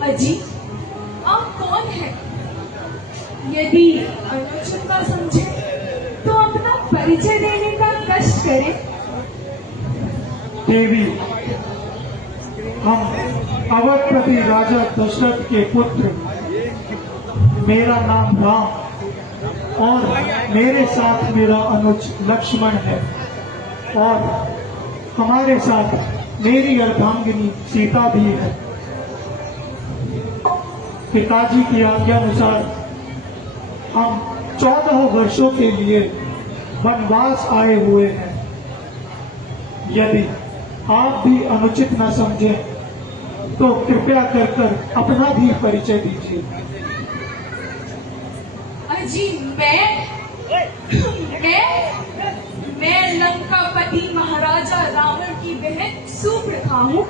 अजी, आप कौन हैं? यदि अनुचित ना समझे तो अपना परिचय देने का कष्ट करें। देवी, हम अवधपति राजा दशरथ के पुत्र, मेरा नाम राम और मेरे साथ मेरा अनुज लक्ष्मण है और हमारे साथ मेरी अर्धांगिनी सीता भी है। पिताजी की आज्ञा अनुसार हम 14 वर्षों के लिए वनवास आए हुए हैं। यदि आप भी अनुचित न समझें तो कृपया कर अपना भी परिचय दीजिए। अजी, मैं लंकापति महाराजा रावण की बहन सुप्रभा हूँ।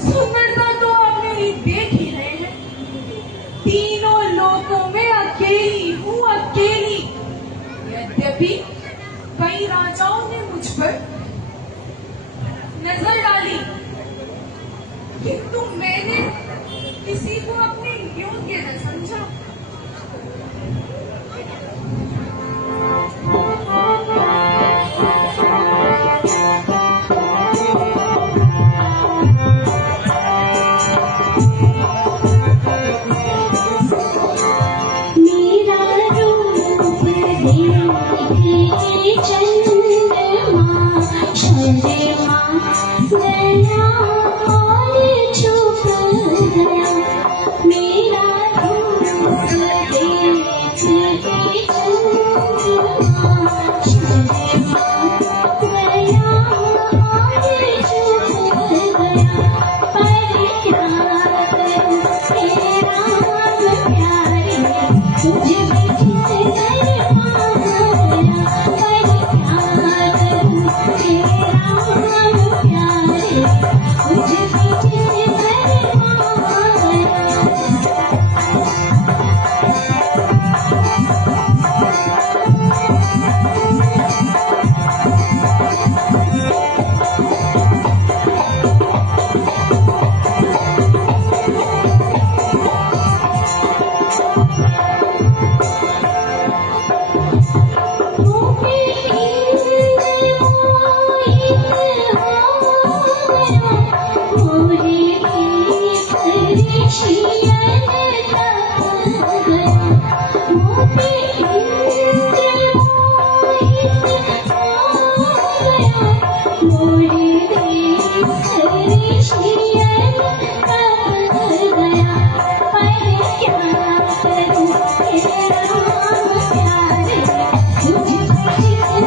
सुंदरता तो आप मेरी देख ही रहे हैं। तीनों लोकों में अकेली हूँ, अकेली। यद्यपि कई राजाओं ने मुझ पर नजर डाली, किंतु मैंने किसी को अपने योग्य न समझा।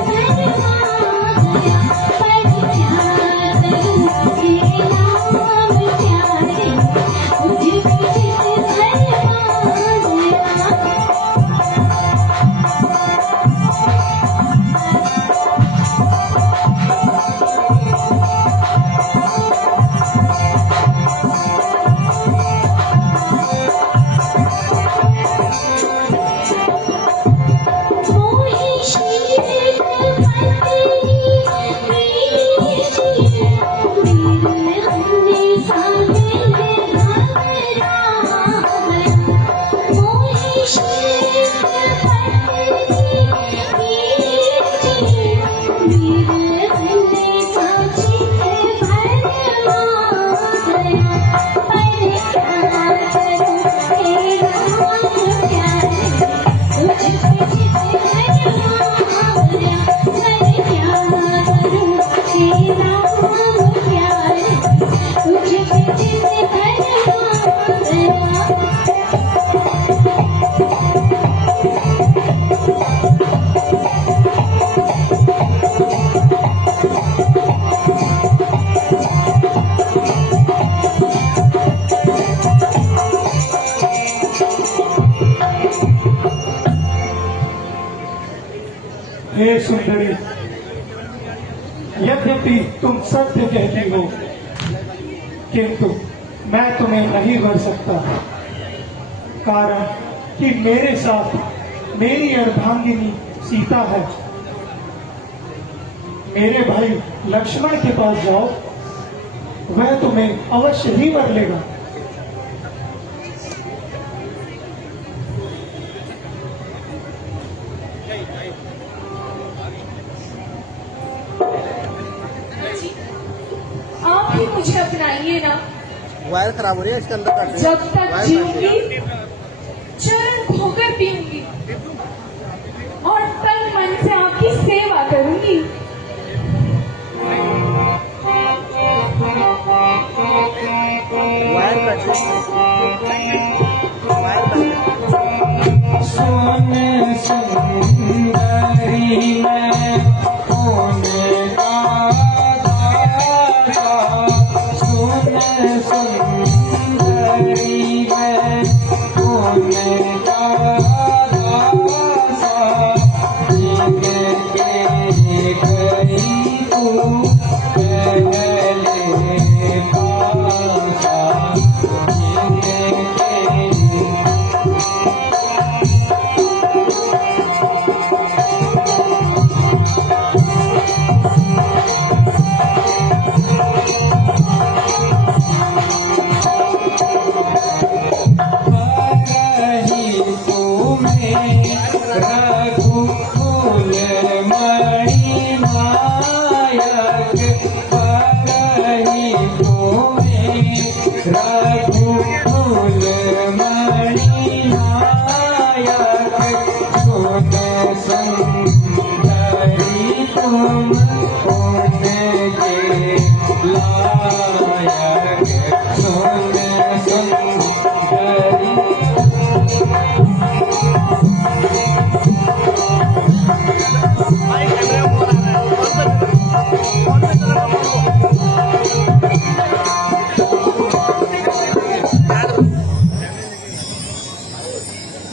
क्या हे सुंदरी, यद्यपि तुम सत्य कहती हो, किंतु मैं तुम्हें नहीं वर सकता, कारण कि मेरे साथ मेरी अर्धांगिनी सीता है। मेरे भाई लक्ष्मण के पास जाओ, वह तुम्हें अवश्य ही वर लेगा। आप ही मुझे अपनाइए ना। वायर खराब हो रही है, इसके अंदर काट रही है। जब तक वायर जीऊंगी चरण धोकर पीऊंगी और तन मन से आपकी सेवा करूंगी। वायर कट रही है। वायर कट रही है। सोने सुंदरी मैं होने का दाता, सोने सुंदरी मैं होने का दाता, जीने के गई तू पहले पासा, जीने के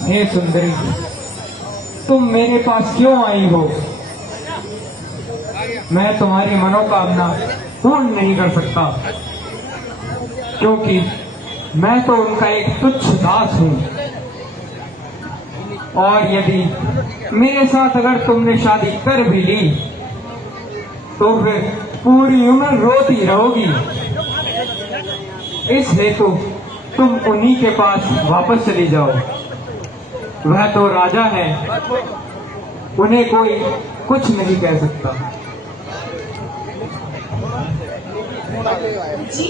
हे सुंदरी, तुम मेरे पास क्यों आई हो? मैं तुम्हारी मनोकामना पूर्ण नहीं कर सकता, क्योंकि मैं तो उनका एक तुच्छ दास हूं। और यदि मेरे साथ अगर तुमने शादी कर भी ली, तो फिर पूरी उम्र रोती रहोगी। इस हेतु तुम उन्हीं के पास वापस चली जाओ। वह तो राजा है, उन्हें कोई कुछ नहीं कह सकता। जी,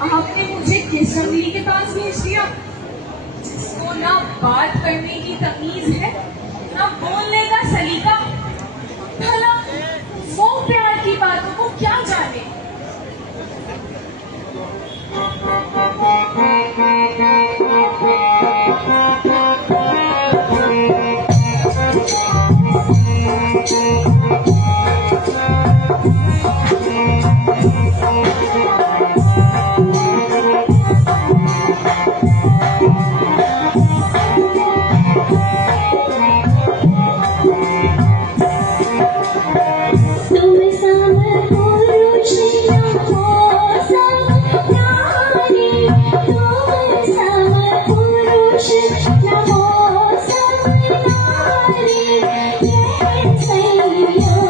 आपने मुझे केसवली के पास भेज दिया, जिसको ना बात करने की तमीज है, ना बोलने का सलीका। भला वो प्यार की बातों को क्या जाने। Namo Samnari, Jai Sai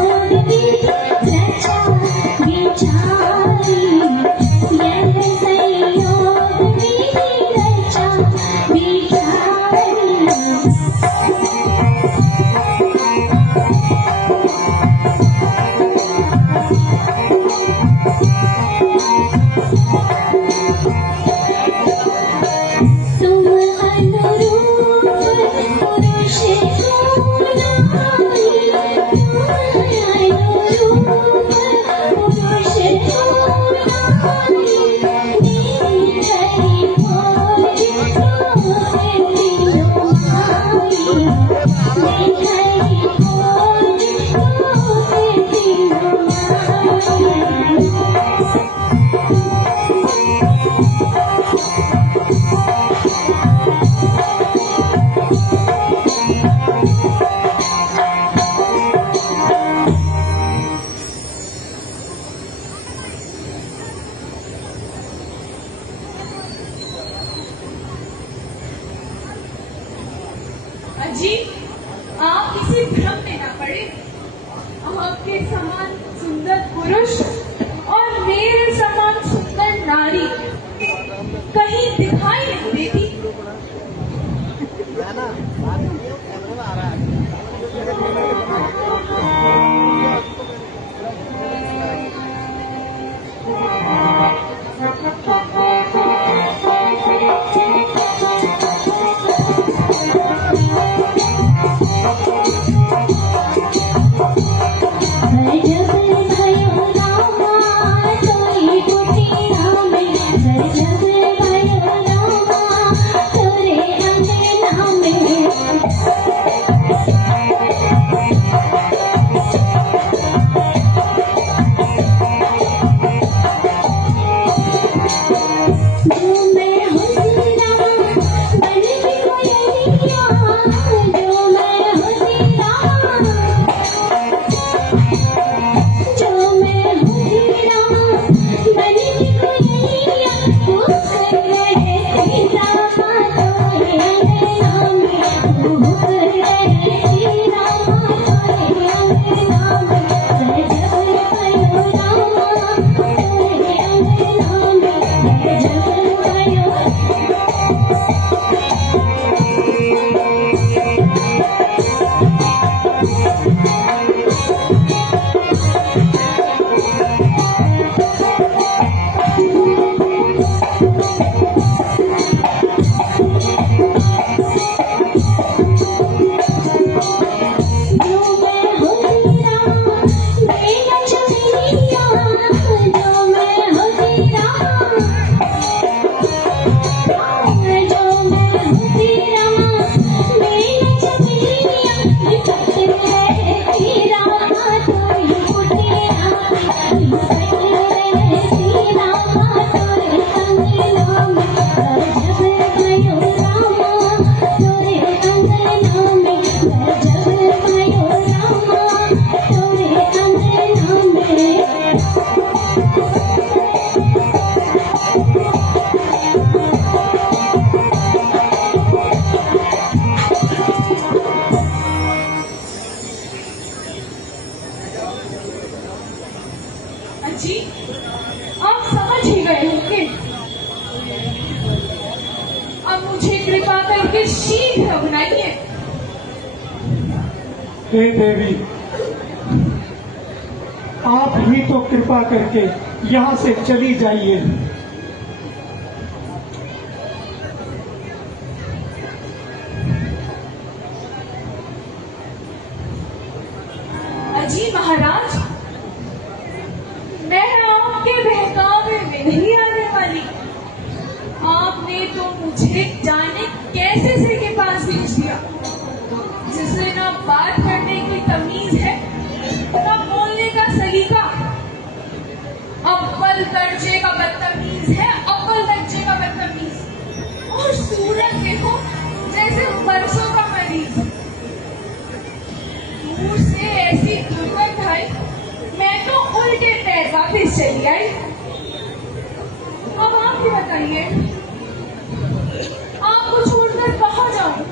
अजी, आप समझ ही गए होंगे। अब मुझे कृपा करके शीघ्र बुलाइए। हे देवी, आप ही तो कृपा करके यहाँ से चली जाइए। अजी महाराज, मैं आपके बहकावे में नहीं आने वाली। आपने तो मुझे जाने कैसे से के पास भेज दिया, जिससे ना बात करने की तमीज है ना बोलने का सलीका। अव्वल दर्जे का बदतमीज है, अव्वल दर्जे का बदतमीज। और सूरत देखो जैसे बरसों का मरीज। मुंह से ऐसी दुर्गंध आई, मैं तो उल्टे पैर वापिस चली आई। अब आप ही बताइए, आपको छोड़कर कहाँ जाऊं?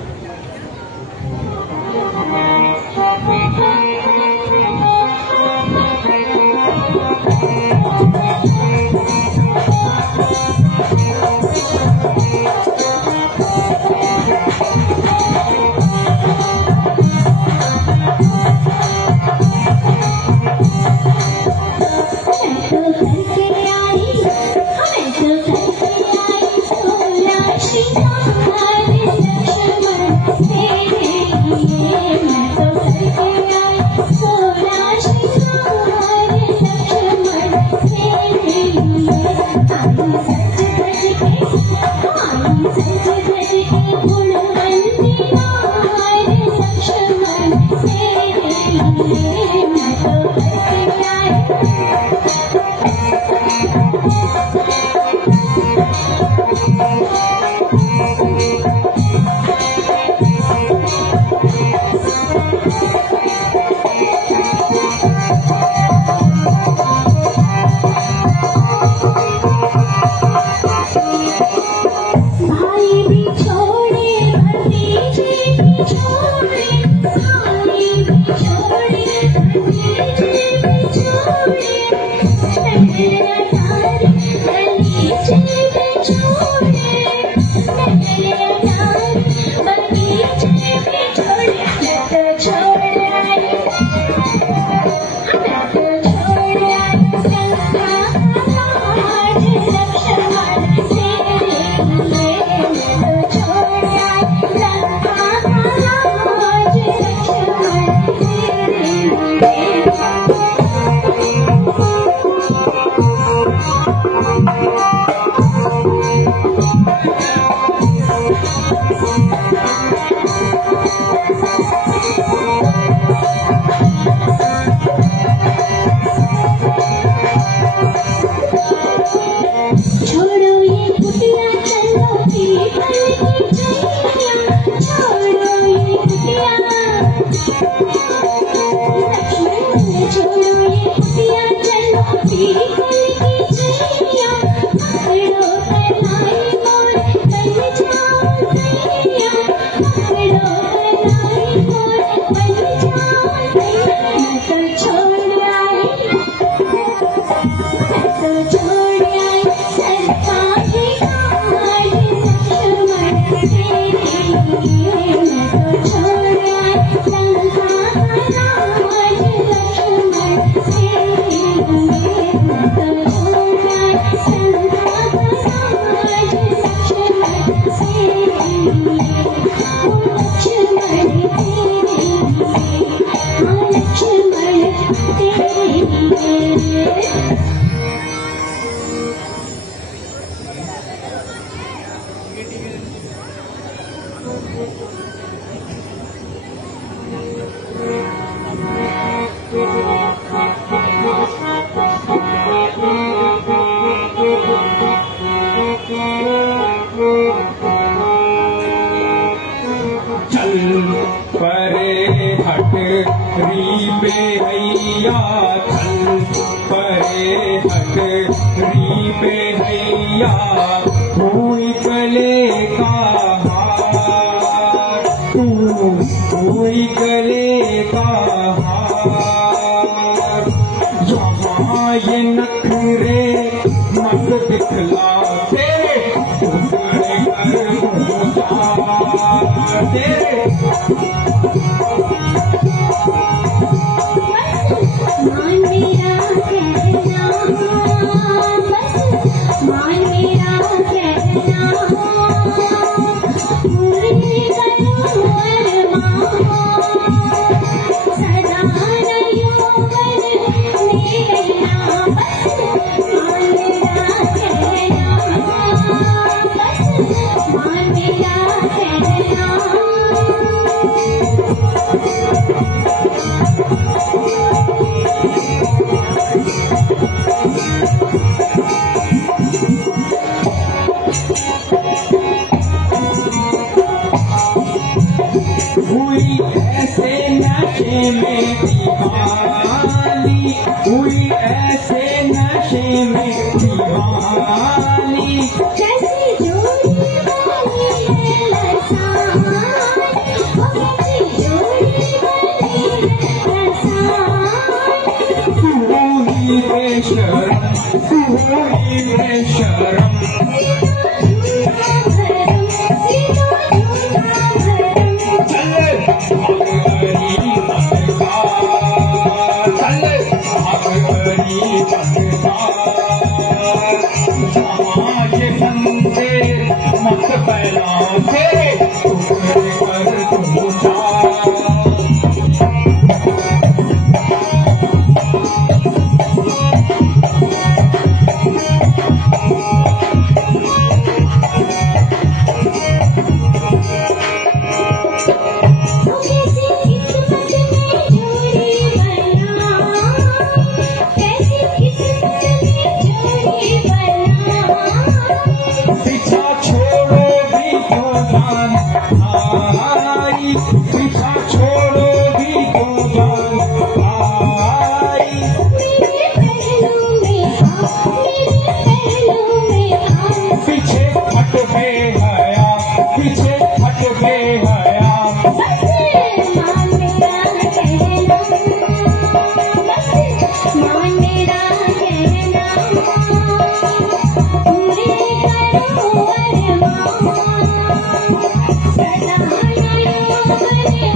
कोई गले का हार यहाँ हाँ ये नखरे मत दिखला तेरे टुकड़े कर दूंगा तेरे। मान मेरा कहना बस मान मेरा कहना पूरी करो अरमान सदा यौवन में रहना बस मान मेरा कहना बस मान मेरा कहना। हुई ऐसे नशे में दीवानी हुई ऐसे नशे में दीवानी कैसी जोड़ी बनी है लसानी वो कैसी जोड़ी बनी है लसानी हुई बेशरम हुई बेशरम मत फैलाओ तेरे टुकड़े कर दूंगा। पीछा छोड़ोगी तो जान आई पीछा छोड़ोगी तो जान आई मेरे पहलू में आ पीछे हट गए हया पीछे हट गए हया मान मेरा कहना मान मेरा कहना पूरे करो अरमान सदा यौवन में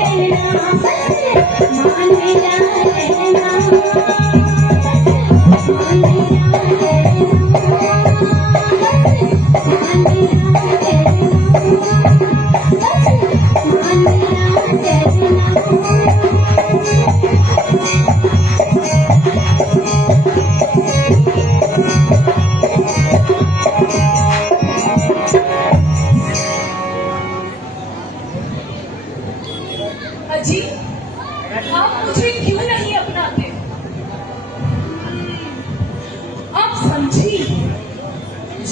रहना बस मान मेरा कहना मान मेरा अजी, आप मुझे क्यों नहीं अपनाते? आप समझी,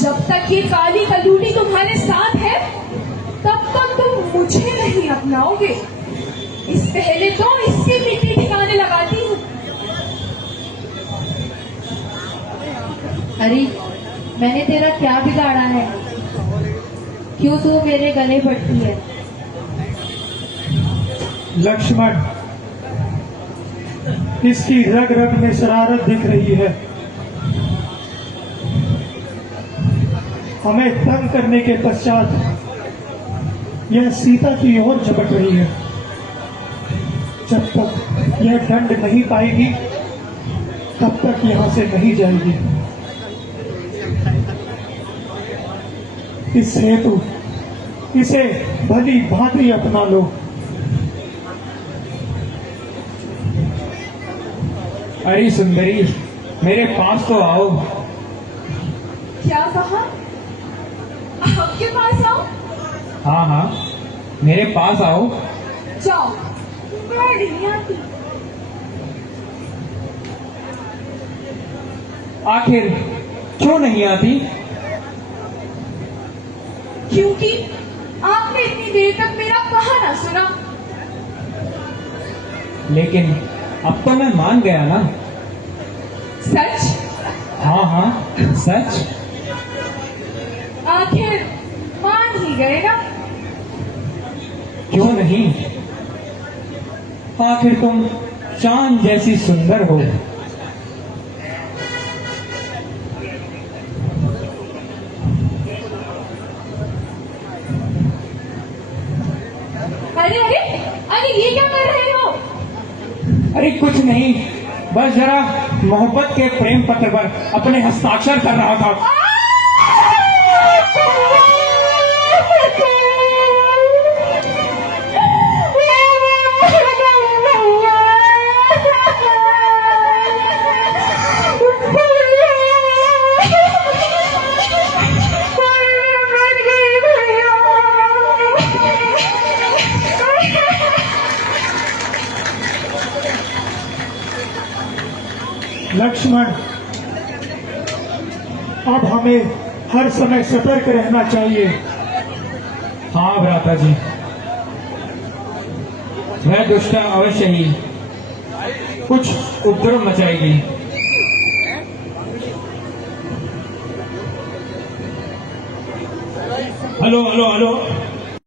जब तक ये काली कलूटी तुम्हारे साथ है तब तक तुम मुझे नहीं अपनाओगे। इस पहले तो इससे मिट्टी ठिकाने लगाती हूँ। अरे मैंने तेरा क्या बिगाड़ा है? क्यों तू मेरे गले पड़ती है? लक्ष्मण, इसकी रग रग में शरारत दिख रही है। हमें तंग करने के पश्चात यह सीता की ओर झपट रही है। जब तक यह दंड नहीं पाएगी तब तक यहां से नहीं जाएगी। इस हेतु इसे भली भांति अपना लो। अरे सुंदरी, मेरे पास तो आओ। क्या कहा? आपके पास आओ? हाँ हाँ, मेरे पास आओ। जाओ, मैं नहीं आती। आखिर क्यों नहीं आती? क्योंकि आपने इतनी देर तक मेरा कहा ना सुना। लेकिन अब तो मैं मान गया ना। सच? हाँ हाँ सच। आखिर मान ही गए ना। क्यों नहीं? आखिर तुम चांद जैसी सुंदर हो। अरे कुछ नहीं, बस जरा मोहब्बत के प्रेम पत्र पर अपने हस्ताक्षर कर रहा था। लक्ष्मण, अब हमें हर समय सतर्क रहना चाहिए। हाँ भ्राता जी, वह दुष्टा अवश्य ही कुछ उपद्रव मचाएगी। Hello hello hello